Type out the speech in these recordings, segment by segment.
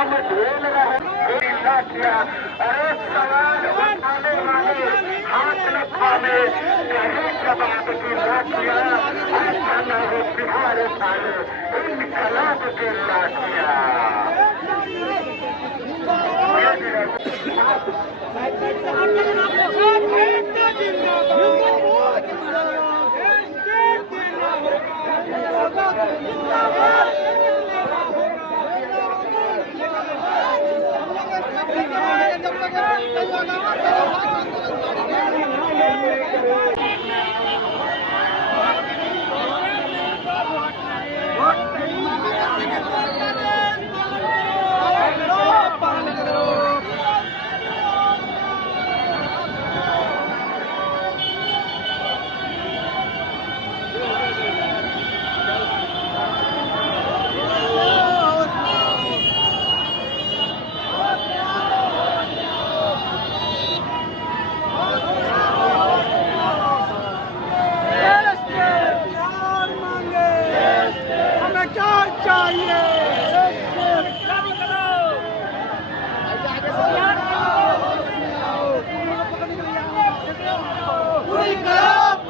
हम झेल रहे लाठियां। अरे सवाल उठाने वाले हाथ न थामे, कहे जवाब की लाठियां। ऐसा न हो बिहार थाने इनकलाब की लाठियां।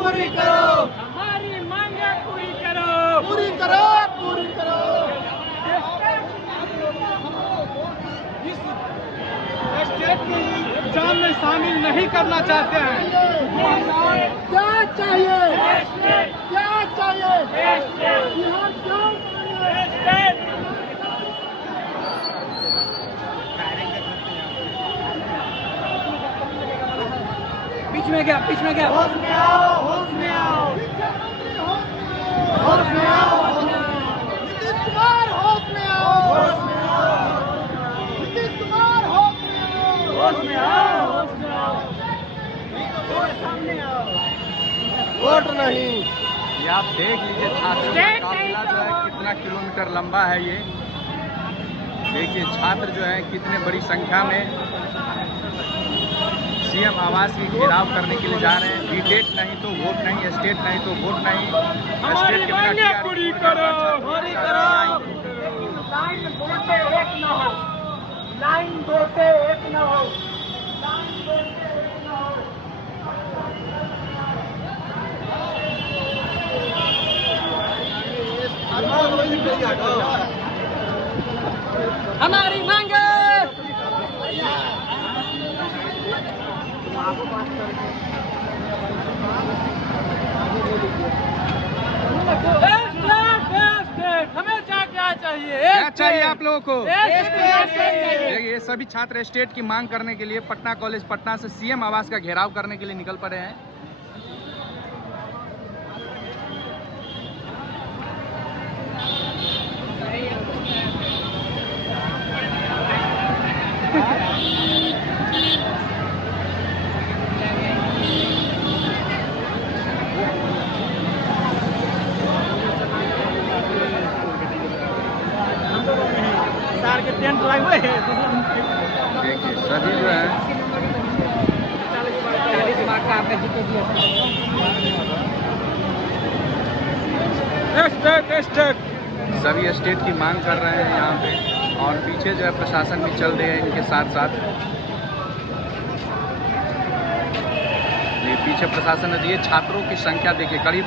पूरी करो, हमारी मांगे पूरी करो, पूरी करो, पूरी करो। स्टेट के एग्जाम में शामिल नहीं करना चाहते हैं। क्या चाहिए, क्या चाहिए, बिहार क्यों? बीच में क्या, बीच में क्या? होश में आओ, होश में आओ, होश में आओ। नीतीश कुमार होश में आओ, होश में आओ। नीतीश कुमार होश में आओ, होश में आओ, होश में आओ। वोट सामने आओ, वोट नहीं। ये आप देख लीजिए छात्रों का काफिला जो है कितना किलोमीटर लंबा है। ये देखिए छात्र जो है कितने बड़ी संख्या में सीएम आवास की घेराव करने के लिए जा रहे हैं। बीटेट नहीं तो वोट नहीं, स्टेट नहीं तो वोट नहीं। स्टेट के बिना पूरी करो, पूरी करो। लाइन दो से एक न हो, लाइन दो से एक न हो, लाइन दो से एक न हो। हमारी मांगे हमें क्या चाहिए? क्या चाहिए आप लोगों को? ये सभी छात्र स्टेट की मांग करने के लिए पटना कॉलेज पटना से सीएम आवास का घेराव करने के लिए निकल पड़े हैं। के टेंट लाए हुए हैं। देखिए सभी जो है सभी स्टेट की मांग कर रहे हैं यहाँ पे, और पीछे जो है प्रशासन भी चल रहे हैं इनके साथ साथ। ये पीछे प्रशासन है। ये छात्रों की संख्या देखिए करीब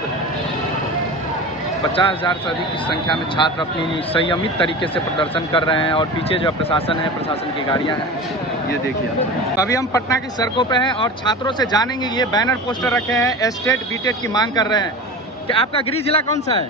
50,000 से अधिक की संख्या में छात्र अपनी संयमित तरीके से प्रदर्शन कर रहे हैं, और पीछे जो प्रशासन है, प्रशासन की गाड़ियां हैं। ये देखिए अभी हम पटना की सड़कों पे हैं और छात्रों से जानेंगे। ये बैनर पोस्टर रखे हैं, स्टेट बीटेट की मांग कर रहे हैं। कि आपका गृह जिला कौन सा है?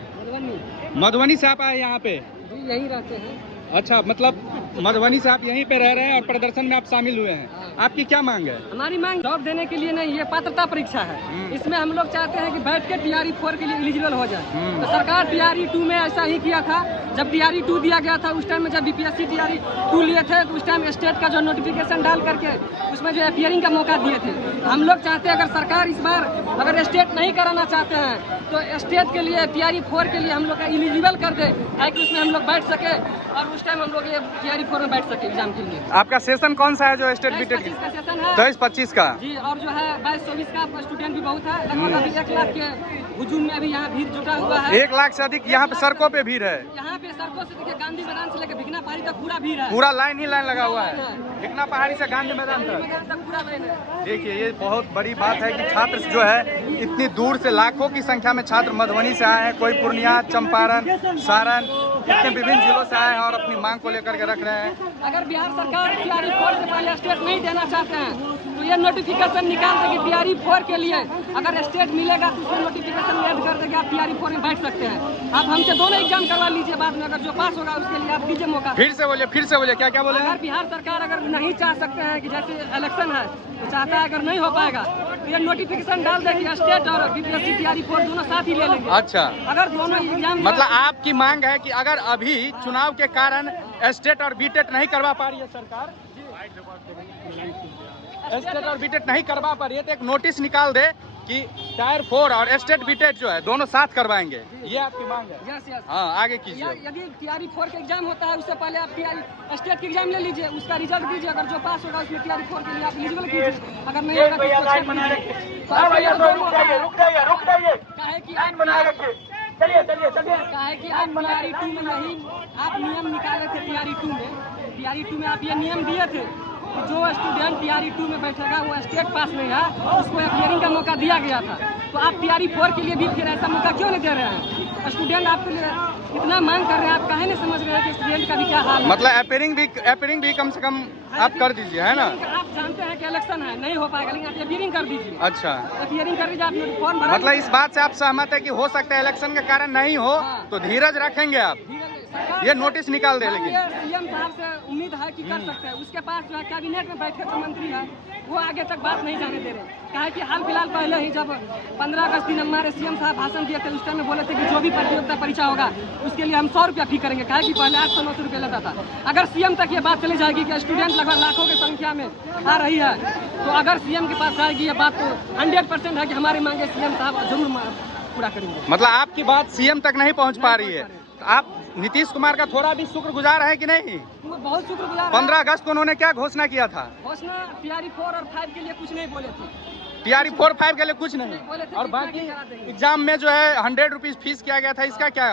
मधुबनी से आप आए यहाँ पे? यहीं रहते हैं। अच्छा, मतलब मधुबनी से आप यहीं पे रह रहे हैं और प्रदर्शन में आप शामिल हुए हैं। आपकी क्या मांग है? हमारी मांग जॉब देने के लिए नहीं, ये पात्रता परीक्षा है। इसमें हम लोग चाहते हैं कि बैठ के TRE 4 के लिए एलिजिबल हो जाए। तो सरकार TRE 2 में ऐसा ही किया था। जब TRE 2 दिया गया था उस टाइम में, जब BPSC TRE 2 लिए थे तो उस टाइम स्टेट का जो नोटिफिकेशन डाल करके उसमें जो अपियरिंग का मौका दिए थे। हम लोग चाहते हैं अगर सरकार इस बार अगर स्टेट नहीं कराना चाहते हैं तो स्टेट के लिए TRE 4 के लिए हम लोग का एलिजिबल कर दे, ताकि उसमें हम लोग बैठ सके और उस टाइम हम लोग ये TRE 4 में बैठ सके एग्जाम के लिए। आपका सेशन कौन सा है जो स्टेट बीटेट का सेशन है? 23-25 का जी, और जो है 22-24 का स्टूडेंट भी बहुत है। लगभग अभी 1 लाख के हुजूम में अभी यहाँ भीड़ जुटा हुआ है। 1 लाख से अधिक यहाँ पे सड़कों पे भीड़ है। यहाँ पे सड़कों से देखिए गांधी मैदान से लेकर भिखना पहाड़ी तक पूरा भीड़ है। पूरा लाइन ही लाइन लगा हुआ है, भिखना पहाड़ी से गांधी मैदान तक। पूरा लाइन है। देखिए ये बहुत बड़ी बात है कि छात्र जो है इतनी दूर से लाखों की संख्या में छात्र मधुबनी से आए हैं, कोई पूर्णिया, चंपारण, सारण, इतने विभिन्न जिलों से आए हैं और अपनी मांग को लेकर के रख रहे हैं। अगर बिहार सरकार टीआरई 4 से पहले स्टेट नहीं देना चाहते हैं तो ये नोटिफिकेशन निकाल दे कि टीआरई 4 के लिए अगर स्टेट मिलेगा तो उसमें नोटिफिकेशन ऐड कर देगा, आप टीआरई 4 में बैठ सकते हैं। आप हमसे दोनों एग्जाम करवा लीजिए, बाद में अगर जो पास होगा उसके लिए आप दीजिए मौका। फिर से बोलिए क्या क्या बोले? अगर बिहार सरकार अगर नहीं चाह सकते हैं कि जैसे इलेक्शन है तो चाहता है अगर नहीं हो पाएगा तो ये नोटिफिकेशन डाल दे कि स्टेट और बीपीएससी टीआरई 4 दोनों साथ ही ले लेंगे। अच्छा, अगर दोनों एग्जाम मतलब आपकी मांग है कि अगर अभी चुनाव के कारण स्टेट और बीटेट नहीं करवा पा रही है सरकार, स्टेट और बीटेट नहीं करवा पा रही है तो एक नोटिस निकाल दे कि टायर 4 और स्टेट बीटेट जो है दोनों साथ करवाएंगे, ये आपकी मांग है? यस। हाँ, आगे कीजिए। यदि टीआरई 4 का एग्जाम होता है उससे पहले आप टीआरई स्टेट के एग्जाम ले लीजिए, उसका रिजल्ट दीजिए, अगर जो पास होगा उसमें टीआरई 4 के लिए आप एलिजिबल कीजिए, अगर नहीं होगा तो उसको छेड़ दीजिए। काहे कि आप टीआरई 2 में नहीं आप नियम निकाले थे। टीआरई 2 में आप ये नियम दिए थे कि जो स्टूडेंट टीआरई 2 में बैठेगा वो स्टेट पास नहीं है, उसको हियरिंग का मौका दिया गया था। तो आप टीआरई 4 के लिए भी फिर ऐसा मौका क्यों नहीं दे रहे हैं? स्टूडेंट आपके लिए इतना मांग कर रहे हैं, आप काहे नहीं समझ रहे हैं कि स्टूडेंट का भी क्या हाल है? मतलब एपीयरिंग भी कम से कम आप कर दीजिए, है ना? आप जानते हैं कि इलेक्शन है, नहीं हो पाएगा, लेकिन आप एपीयरिंग कर दीजिए। अच्छा, एपीयरिंग कर दीजिए, आप फॉर्म भरा। मतलब इस बात से आप सहमत है कि हो सकता है इलेक्शन के कारण नहीं हो तो धीरज रखेंगे आप, ये नोटिस निकाल दे। लेकिन सीएम साहब से उम्मीद है कि कर सकते हैं, उसके पास जो है कैबिनेट में बैठे जो मंत्री है वो आगे तक बात नहीं जाने दे रहे। कहा कि हाल फिलहाल पहले ही जब 15 अगस्त दिन हमारे सीएम साहब भाषण दिए थे उस टाइम में बोले थे कि जो भी प्रतियोगिता परीक्षा होगा उसके लिए हम 100 रुपया फी करेंगे। कहा कि पहले 800-900 रुपया लेता था। अगर सीएम तक ये बात चली जाएगी कि स्टूडेंट लगभग लाखों की संख्या में आ रही है तो अगर सीएम के पास जाएगी ये बात तो 100% है कि हमारी मांगे सीएम साहब जरूर पूरा करेंगे। मतलब आपकी बात सीएम तक नहीं पहुंच पा रही है, आप नीतीश कुमार का थोड़ा भी शुक्रगुजार है कि नहीं? वो बहुत शुक्रगुजार। 15 अगस्त को उन्होंने क्या घोषणा किया था? घोषणा टीआरई 4 और 5 के लिए कुछ नहीं बोले थे। टीआरई 4-5 के लिए कुछ नहीं, और बाकी एग्जाम में जो है 100 रुपीज फीस किया गया था, इसका क्या?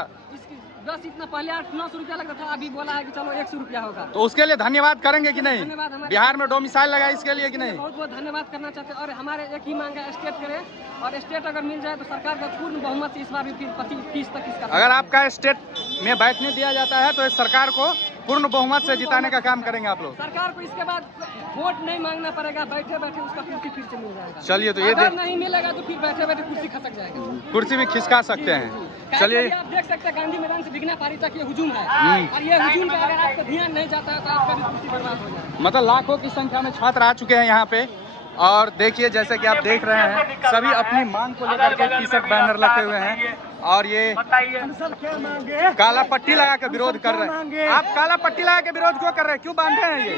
बस इतना पहले 800-900 रुपया लगता था, अभी बोला है कि चलो 100 रुपया होगा। तो उसके लिए धन्यवाद करेंगे कि नहीं? बिहार में डोमिसाइल लगा इसके लिए कि नहीं? बहुत बहुत धन्यवाद करना चाहते हैं और हमारे एक ही मांग है स्टेट करे, और स्टेट अगर मिल जाए तो सरकार का पूर्ण बहुमत से इस बार भी 25-30 तक इसका। अगर आपका स्टेट में बैठने दिया जाता है तो इस सरकार को पूर्ण बहुमत से जिताने का काम करेंगे आप लोग? सरकार को इसके बाद वोट नहीं मांगना पड़ेगा, बैठे बैठे उसका कुर्सी फिर से मिल जाएगा। चलिए, तो ये अगर नहीं मिलेगा तो फिर बैठे बैठे कुर्सी खसक जाएगा, कुर्सी भी खिसका सकते हैं। चलिए, आप देख सकते हैं गांधी मैदान से भिखना पहाड़ी तक ये हुजूम है, और ये हुजूम पे अगर आपका ध्यान नहीं जाता है तो आपका भी कुर्सी बर्बाद हो जाएगा। मतलब लाखों की संख्या में छात्र आ चुके हैं यहाँ पे, और देखिए जैसे कि आप देख रहे हैं सभी अपनी मांग को लेकर के टी-शर्ट बैनर लगे हुए हैं, और ये काला पट्टी लगा के विरोध कर रहे हैं। आप काला पट्टी लगा के विरोध क्यों कर रहे हैं, क्यों बांधे हैं ये?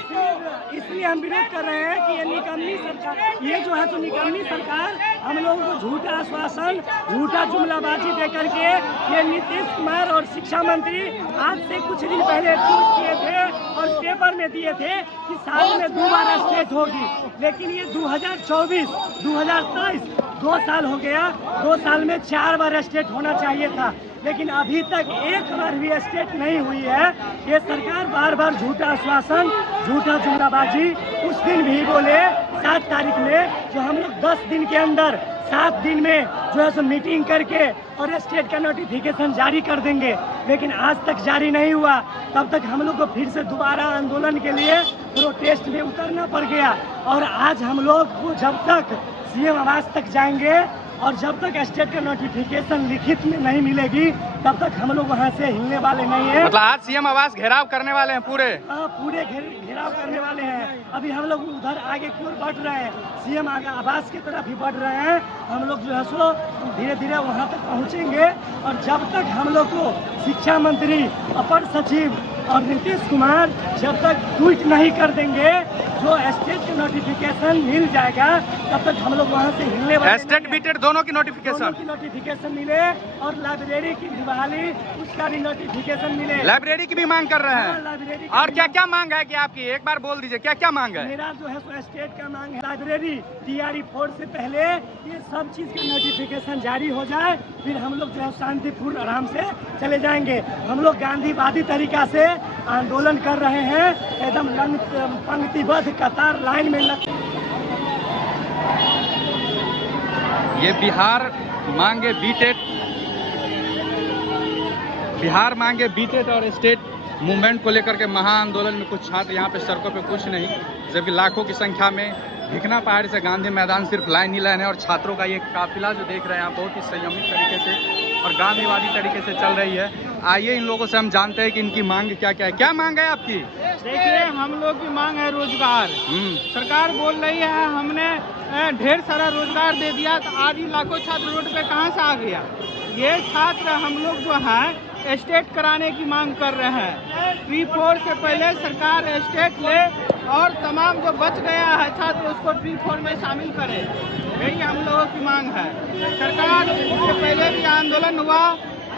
इसलिए हम विरोध कर रहे हैं कि ये निकम्मी सरकार, ये जो है तो निकम्मी सरकार हम लोगों को झूठा आश्वासन, झूठा जुमलाबाजी दे करके ये नीतीश कुमार और शिक्षा मंत्री आज से कुछ दिन पहले ट्वीट किए थे और पेपर में दिए थे कि साल में 2 बार स्टेट होगी, लेकिन ये 2024, 2023 2 साल हो गया। 2 साल में 4 बार स्टेट होना चाहिए था, लेकिन अभी तक एक बार भी स्टेट नहीं हुई है। ये सरकार बार बार झूठा आश्वासन, झूठा जुमलाबाजी। उस दिन भी बोले 7 तारीख में जो हम लोग 10 दिन के अंदर 7 दिन में जो है सो मीटिंग करके और स्टेट का नोटिफिकेशन जारी कर देंगे, लेकिन आज तक जारी नहीं हुआ। तब तक हम लोग को फिर से दोबारा आंदोलन के लिए प्रोटेस्ट में उतरना पड़ गया, और आज हम लोग को जब तक सीएम आवास तक जाएंगे और जब तक स्टेट का नोटिफिकेशन लिखित में नहीं मिलेगी तब तक हम लोग वहाँ से हिलने वाले नहीं है। मतलब आज सीएम आवास घेराव करने वाले हैं पूरे? पूरे घेराव करने वाले हैं। अभी हम लोग उधर आगे की ओर बढ़ रहे हैं, सीएम आवास की तरफ ही बढ़ रहे हैं। हम लोग जो है सो धीरे धीरे वहाँ तक पहुँचेंगे, और जब तक हम लोग को शिक्षा मंत्री, अपर सचिव और नीतीश कुमार जब तक ट्वीट नहीं कर देंगे, जो स्टेट की नोटिफिकेशन मिल जाएगा, तब तक हम लोग वहाँ से हिलने वाले स्टेट बीटेड दोनों की नोटिफिकेशन मिले और लाइब्रेरी की बहाली उसका भी नोटिफिकेशन मिले। लाइब्रेरी की भी मांग कर रहे हैं। लाइब्रेरी और क्या क्या मांग है कि आपकी, एक बार बोल दीजिए क्या क्या मांग है? मेरा जो है सो स्टेट का मांग है, लाइब्रेरी TRE 4 से पहले ये सब चीज़ का नोटिफिकेशन जारी हो जाए, फिर हम लोग जो है शांतिपूर्ण आराम से चले जाएंगे। हम लोग गांधीवादी तरीका से आंदोलन कर रहे हैं, एकदम पंक्तिबद्ध कतार लाइन में लग। ये बिहार मांगे बीटेड और स्टेट मूवमेंट को लेकर के महाआंदोलन में कुछ छात्र यहाँ पे सड़कों पे कुछ नहीं, जबकि लाखों की संख्या में भिखना पहाड़ी से गांधी मैदान सिर्फ लाइन ही लाइन है। और छात्रों का ये काफिला जो देख रहे हैं आप, बहुत ही संयमित तरीके से और गांधीवादी तरीके से चल रही है। आइए इन लोगों से हम जानते हैं कि इनकी मांग क्या क्या है। क्या मांग है आपकी? देखिए, हम लोग की मांग है रोजगार। सरकार बोल रही है हमने ढेर सारा रोजगार दे दिया, तो आज ही लाखों छात्र रोड पे कहाँ से आ गया? ये छात्र हम लोग जो है स्टेट कराने की मांग कर रहे हैं। 3-4 से पहले सरकार स्टेट ले और तमाम जो बच गया है छात्र उसको 3-4 में शामिल करे, यही हम लोगों की मांग है। सरकार इससे पहले भी आंदोलन हुआ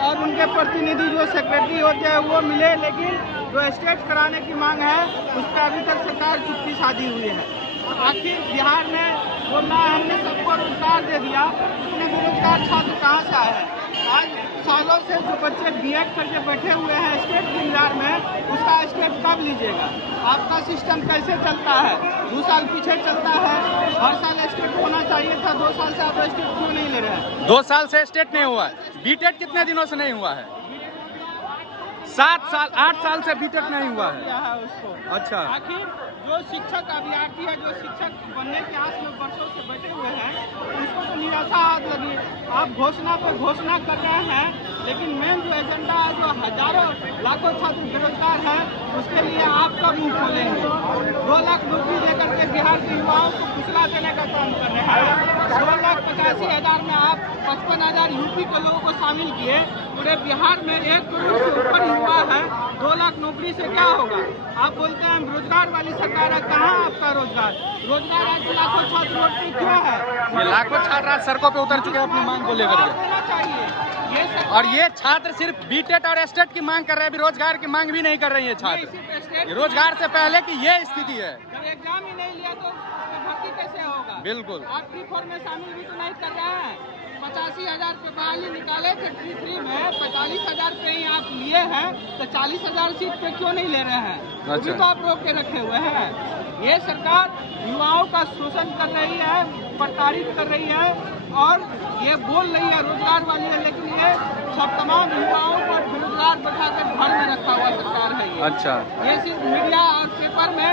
और उनके प्रतिनिधि जो सेक्रेटरी होते हैं वो मिले, लेकिन जो स्टेट कराने की मांग है उस पर अभी तक सरकार चुप्पी साधी हुई है। आखिर बिहार में बोल रहा है हमने सबको रोजगार दे दिया, इतने बेरोजगार छात्र कहाँ से आए हैं? आज सालों से जो बच्चे BEd करके बैठे हुए हैं स्टेट के इंतजार में, उसका स्टेप कब लीजिएगा? आपका सिस्टम कैसे चलता है? 2 साल पीछे चलता है, हर साल स्टेट होना चाहिए था, 2 साल से आप स्टेट क्यों नहीं ले रहे हैं? 2 साल से स्टेट नहीं हुआ है। बीटेड कितने दिनों से नहीं हुआ है? 7 साल 8 साल से बीटेड नहीं हुआ है उसको। अच्छा, आखिर जो शिक्षक अभ्यर्थी है, जो शिक्षक बनने के आस में वर्षों से बैठे हुए हैं, उसको तो निराशा हाथ लगी। आप घोषणा पर घोषणा कर रहे हैं, लेकिन मेन जो एजेंडा है, जो हजारों लाखों छात्र बेरोजगार हैं, उसके लिए आप कब मुंह खोलेंगे? 2 लाख नौकरी देकर के बिहार के युवाओं को फुसला देने का काम कर रहे हैं। 2,85,000 में आप 55,000 यूपी के लोगों को शामिल किए। पूरे बिहार में 1 करोड़ से ऊपर युवा है, 2 लाख नौकरी से क्या होगा? आप बोलते हैं रोजगार वाली सरकार है, कहाँ आपका रोजगार? रोजगार आज लाखों छात्र रोड पे क्यों है? ये लाखों छात्र आज सड़कों पे उतर चुके हैं अपनी मांग को लेकर के। और ये छात्र सिर्फ बीटेड और स्टेट की मांग कर रहे हैं, अभी रोजगार की मांग भी नहीं कर रही है छात्र। रोजगार से पहले की ये स्थिति है। जब एग्जाम ही नहीं लिया तो भर्ती कैसे होगा? बिल्कुल। आप 3-4 में शामिल भी तो नहीं कर रहे हैं। 85,000 पे बहाली निकाले थे 3-3 में, 45,000 पे ही आप लिए हैं, तो 40,000 सीट पे क्यों नहीं ले रहे हैं? अभी तो आप रोक के रखे हुए हैं। ये सरकार युवाओं का शोषण कर रही है, प्रताड़ित कर रही है और ये बोल रही है रोजगार वाली है, लेकिन ये सब तमाम युवाओं को बेरोजगार बैठाकर घर में रखा हुआ सरकार है ये। अच्छा, ये सिर्फ मीडिया और पेपर में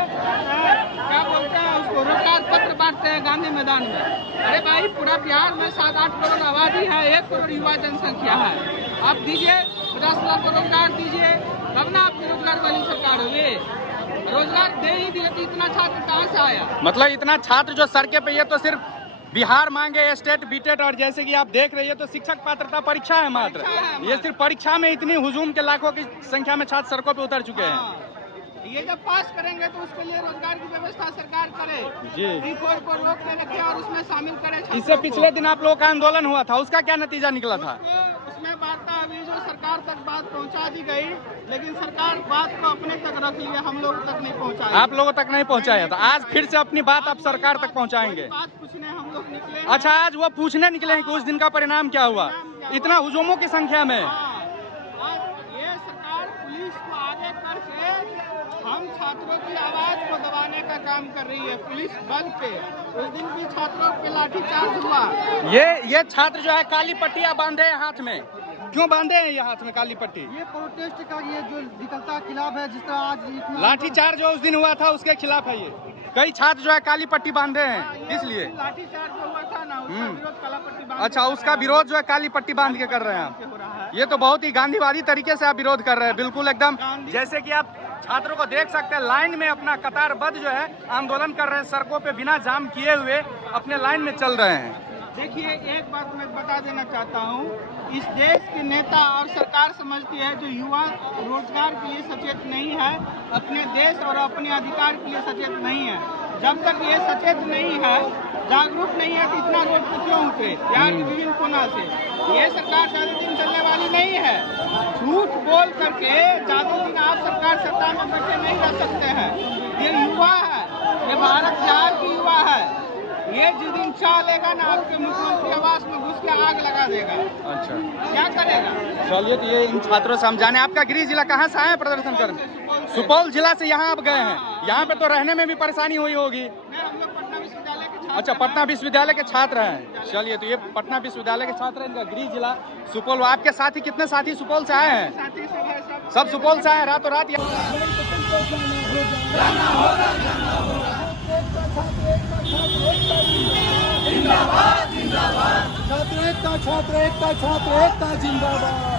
क्या बोलते हैं उसको, रोजगार पत्र बांटते हैं गांधी मैदान में। अरे भाई, पूरा बिहार में 7-8 करोड़ आबादी है, 1 करोड़ युवा जनसंख्या है। आप दीजिए 50 लाख को रोजगार दीजिए, तब ना आपकी रोजगार वाली सरकार होगी। रोजगार दे ही दिए तो इतना छात्र कहाँ से आया? मतलब इतना छात्र जो सड़के पे, ये तो सिर्फ बिहार मांगे स्टेट बीटेड, और जैसे कि आप देख रहे हैं तो शिक्षक पात्रता परीक्षा है मात्र। ये सिर्फ परीक्षा में इतनी हुजूम के लाखों की संख्या में छात्र सड़कों पे उतर चुके हैं। ये जब पास करेंगे तो उसके लिए रोजगार की व्यवस्था सरकार करे जी। 3-4 को रोक के रखे और उसमें शामिल करे। इससे पिछले दिन आप लोगों का आंदोलन हुआ था, उसका क्या नतीजा निकला था? उसमें वार्ता अभी जो सरकार तक बात पहुंचा दी गई, लेकिन सरकार बात को अपने तक रख लिया, हम लोग तक नहीं पहुंचाई। आप लोगों तक नहीं पहुंचाया था, आज फिर से अपनी बात आप सरकार तक पहुंचाएंगे? बात पूछने हम लोग निकले। अच्छा, आज वो पूछने निकले हैं कि उस दिन का परिणाम क्या हुआ इतना हुजूमों की संख्या में? ये सरकार पुलिस को आगे करके हम छात्रों की आवाज को दबाने का काम कर रही है। पुलिस बल पे उस दिन भी छात्रों पे लाठीचार्ज हुआ। ये छात्र जो है काली पट्टियां बांधे हैं हाथ में, क्यों बांधे हैं ये हाथ में काली पट्टी? ये प्रोटेस्ट का ये जो विकलता खिलाफ है, जिस तरह आज लाठीचार्ज जो उस दिन हुआ था उसके खिलाफ है। ये कई छात्र जो है काली पट्टी बांधे हैं, इसलिए लाठीचार्ज जो हुआ था ना, उसका विरोध काला पट्टी बांध। अच्छा, उसका विरोध जो है काली पट्टी बांध के कर रहे हैं आप। ये तो बहुत ही गांधीवादी तरीके से आप विरोध कर रहे हैं, बिल्कुल एकदम जैसे कि आप छात्रों को देख सकते हैं लाइन में अपना कतारबद्ध जो है आंदोलन कर रहे हैं, सड़कों पे बिना जाम किए हुए अपने लाइन में चल रहे हैं। देखिए, एक बात मैं बता देना चाहता हूँ इस देश के नेता और सरकार समझती है जो युवा रोजगार के लिए सचेत नहीं है, अपने देश और अपने अधिकार के लिए सचेत नहीं है। जब तक ये सचेत नहीं है, जागरूक नहीं है कि इतना रोड पर क्यों उतरे बिहार के विभिन्न कोना से, ये सरकार ज्यादा दिन चलने वाली नहीं है। झूठ बोल करके ज्यादा दिन आप सरकार सत्ता में बैठे नहीं रह सकते हैं। ये युवा है, ये भारत बिहार की युवा है, ये जिस दिन चाह लेगा ना आपके मुख्यमंत्री आवास में घुस के आग लगा देगा। अच्छा, क्या करेगा? चलिए, तो ये इन छात्रों से हम जाने। आपका गृह जिला कहाँ से आए प्रदर्शन करने? सुपौल जिला से यहाँ आप गए हैं। यहाँ पे तो रहने में भी परेशानी हुई होगी। हम लोग पटना विश्वविद्यालय के छात्र। अच्छा, पटना विश्वविद्यालय के छात्र हैं। चलिए, तो ये पटना विश्वविद्यालय के छात्र हैं, इनका गृह जिला सुपौल। आपके साथी कितने साथी सुपौल से आए हैं? साथी सब है, सब सुपौल से आए, रातों रात छात्र एकता जिंदाबाद।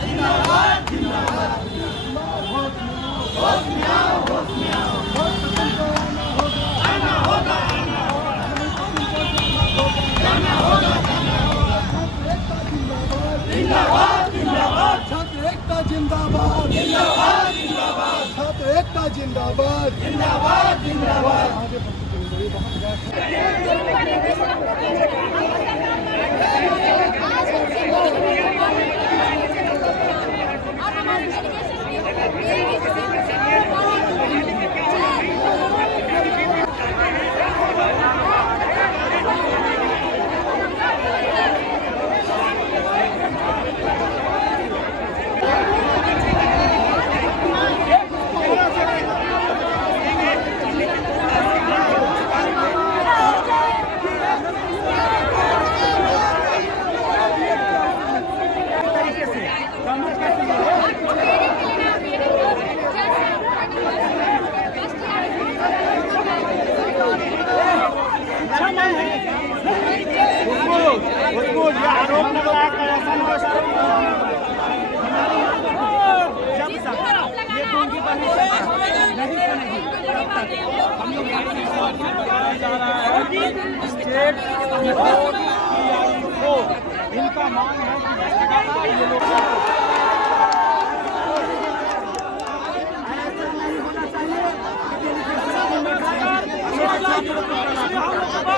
इनका मांग है कि ये लोग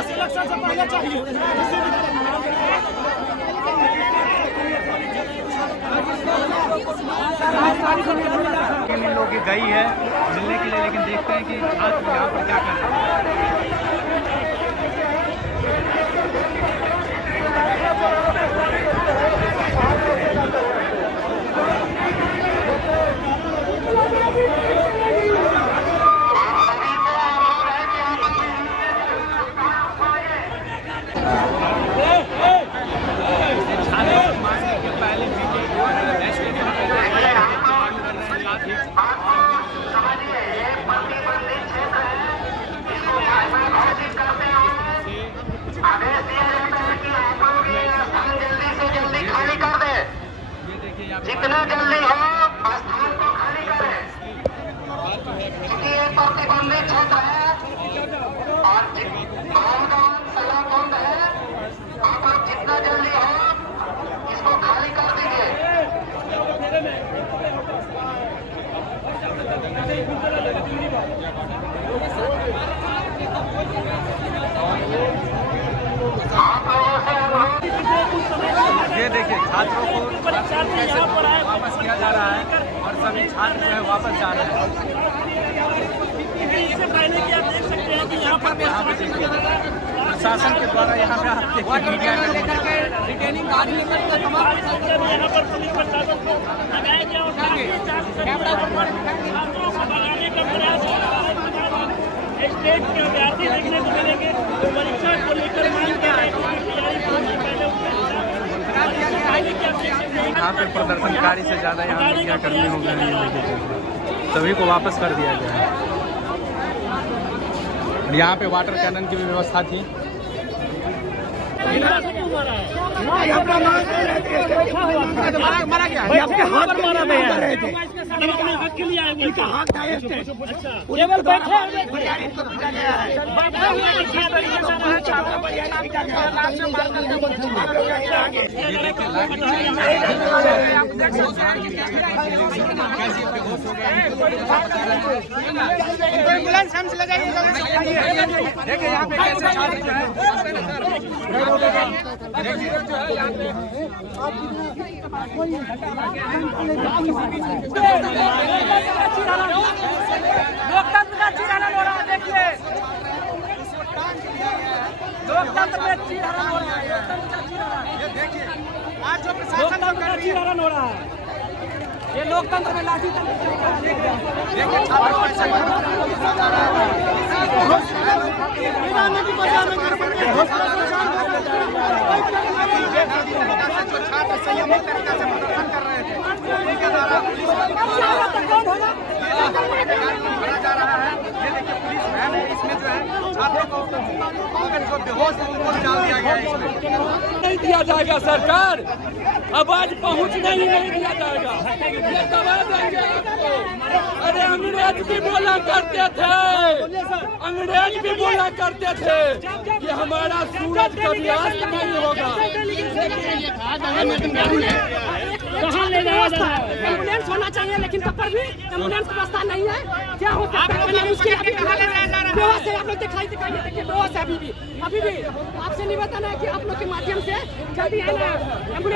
इलेक्शन से पहले चाहिए। इन लोगों की गई है मिलने के लिए, लेकिन देखते हैं कि छात्र यहाँ पर क्या कर रहे हैं। जितना जल्दी हो स्थान को खाली करें, क्योंकि ये प्रतिबंधित क्षेत्र है और सलाखंड है। आप लोग जितना जल्दी हो इसको खाली कर दीजिए। आप लोगों से ये देखिए छात्रों को कैसे वापस किया जा रहा है और सभी छात्र जो है वापस जा रहे हैं। इससे पहले कि आप देख सकते हैं कि यहाँ पर देखिए प्रशासन के द्वारा यहाँ पे आप देखिए मीडिया में लेकर के रिटेनिंग आज लेकर के तमाम यहाँ पर पुलिस प्रशासन को लगाया गया और छात्रों को भगाने का प्रयास हो रहा है। स्टेट के विद्यार्थी देखने को मिलेंगे तो परीक्षा को लेकर मांग कर यहाँ पे प्रदर्शनकारी से ज़्यादा यहाँ मीडिया कर्मी हो गए हैं। सभी को वापस कर दिया गया है। और यहाँ पे वाटर कैनन की भी व्यवस्था थी। मारा गया अपने हक के लिए आए हुए केवल बैठे एम्बुलेंस हम चले जाएंगे। देखिए यहाँ पे कैसे छात्र जो है लोकतंत्र का चीरहरण हो रहा है। देखिए लोकतंत्र में चीरहरण हो रहा है। देखिए आज जो प्रशासन लोकतंत्र का चीरहरण हो रहा है। ये लोकतंत्र में लाठी देखिए छात्रों को ऐसे जो छात्र संयमित तरीके से प्रदर्शन कर रहे थे उनके द्वारा पुलिस भरा जा रहा है। ये देखिए पुलिस वैन है, इसमें जो है छात्रों को जो बेहोश है उनको डाल दिया गया है। इसमें नहीं दिया जाएगा सरकार, आवाज पहुंचने ही नहीं दिया जाएगा। ये दबा देंगे आपको। अरे अंग्रेज भी बोला करते थे, अंग्रेज भी बोला करते थे कि हमारा सूरज कभी अस्त नहीं होगा। कहाँ ले जाया जा रहा है? एम्बुलेंस होना चाहिए, लेकिन तब पर भी एम्बुलेंस की व्यवस्था नहीं है। क्या हो सकता है? मुश्किल बेहोश है, आप लोग दिखाई देखिए बेहोश है अभी भी। आपसे निवेदन है कि आप लोग के माध्यम से जल्दी आना।